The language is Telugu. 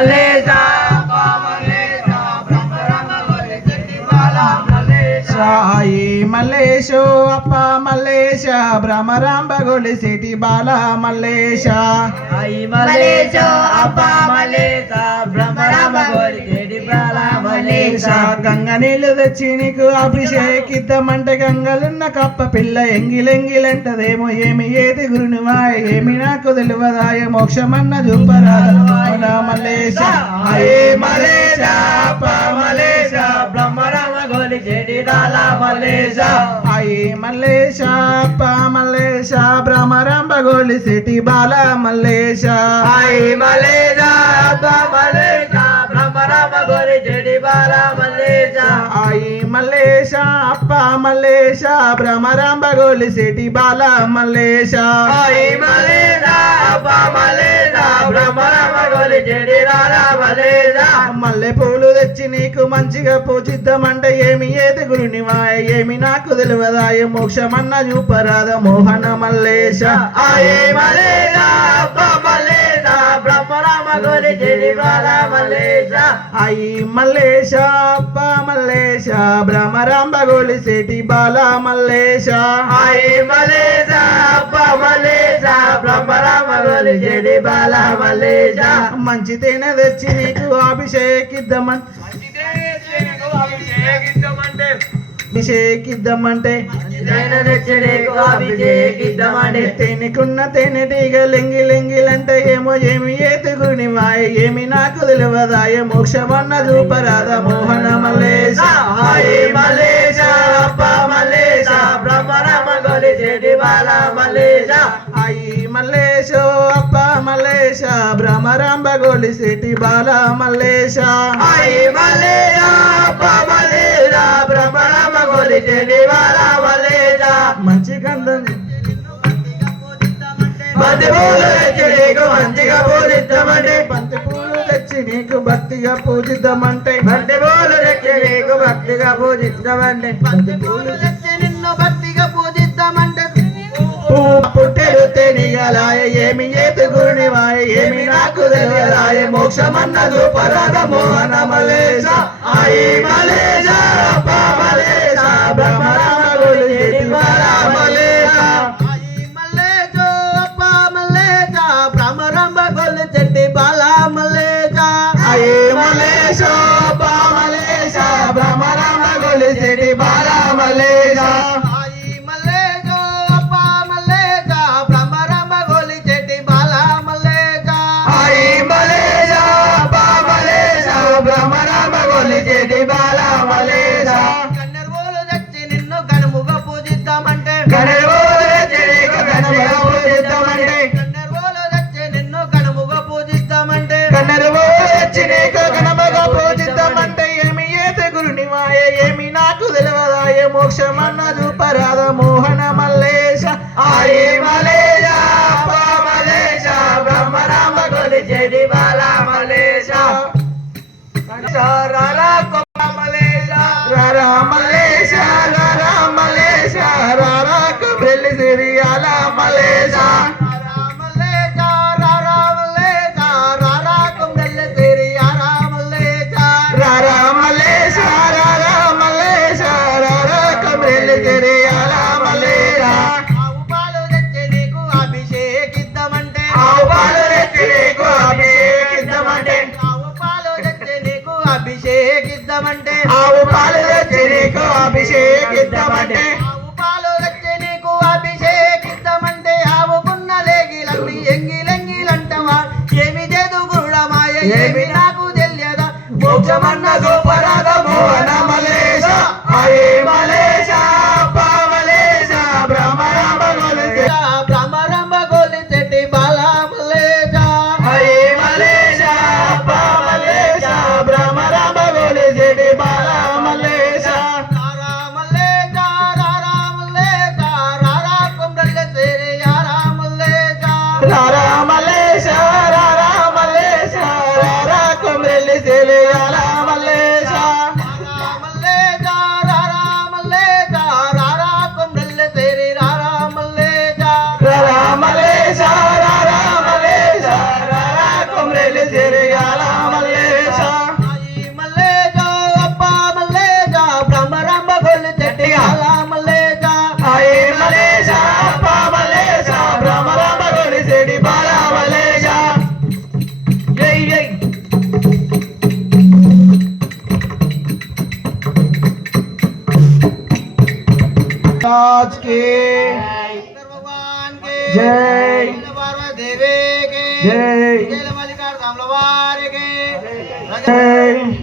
మల్లేశ సాయి మల్లేశో అప్ప మల్లేశ భ్రమరాంబ గొలి సిటి బాల మల్లేశ. అయి మల్లేశ అప్ప మల్లేశ గోరి చెట్టి బాల మల్లేశ. గంగ నీళ్ళు తెచ్చి నీకు అభిషేకిద్దామంటే. గంగలున్న కప్ప పిల్ల ఎంగిలెంగిలంటదేమో ఏమి? ఏది గురునివాయ ఏమి? నాకు తెలియదాయ మోక్షమన్న అయి మల్లేశ. మల్లేశ. అయి భ్రమరాంబ గోలి సిటి బాల అయి మల్లేశ అప్ప మల్లేశ. బ్రహ్మరామ గోరి చెట్టి బాల మల్లేశ. అయి మల్లేశ అప్ప మల్లేశ భ్రమరాంబ గోలి సిటి బాల మల్లేశ. అయి మల్లేశ అప్ప మల్లేశ బ్రహ్మరామ గోరి చెట్టి బాల మల్లేశ. మల్లె పూలు తెచ్చి నీకు మంచిగా పూజిద్దామంటే ఏమి ఏది గురునివాయ ఏమి నాకు తెలియదాయ మోక్షమన్న చూపరాద మోహన మల్లేశ. మల్లేశ అప్ప మల్లేశ మల్లేశ. అయి మల్లేశ అప్ప మల్లేశ. భ్రమరాంబ గోలి సేటి బాల మల్లేశ. అయి మల్లేశ అప్ప మల్లేశ. బ్రహ్మరామ గోరి చెట్టి బాల మల్లేశ. మంచి తేనె తెచ్చి నీకు అభిషేకిద్దామంటే. అభిషేకిద్దామంటే. తేనెకున్న తేనె తీగ లెంగి లెంగిలంటే ఏమో ఏమి ఏతుగుని. నాకు తెలియదాయ మోక్షమన్న చూపరాద మోహన మల్లేశ మల్లేశ అప్ప మల్లేశ బ్రహ్మరామ గోలి చెడి బాల మల్లేశ అయి మల్లేశో అప్ప మల్లేశ భ్రమరాంబ గోలి సిటి బాల మల్లేశ హాయి మల్లేశ అప్ప మల్లేశ బ్రహ్మరామ గోలి చెడి బాల మల్లేశ మంచి గంధం. మంది పూలు తెచ్చి నీకు మంచిగా బంతి పూలు తెచ్చి నీకు భక్తిగా పూజిద్దామంటే. మంది పూలు తెచ్చి నీకు భక్తిగా పూజిద్దామంటే. బంతి పూలు తెచ్చి నిన్ను భక్తిగా పూజిద్దామంటే. పుట్టెడు తెలియలాయ ఏమి ఏతుగుని వాయ ఏమి నాకు తెలియలాయ. మోక్షమన్న చూపరాద మోహన మల్లేశ హాయి మల్లేశ అప్ప బ్రహ్మరామ మల్లేశ మోక్షమన్న చూపరాద మోహన మల్లేశ. ఆయే మలేశ అప్ప మలేశ బ్రహ్మరామ గోలి చెడి బాల మలేశ రారా కొమ్మ మలేశ అయే महाराज के भगवान के जय। देवे के। जय। मल्लिकार्जुन के। जय।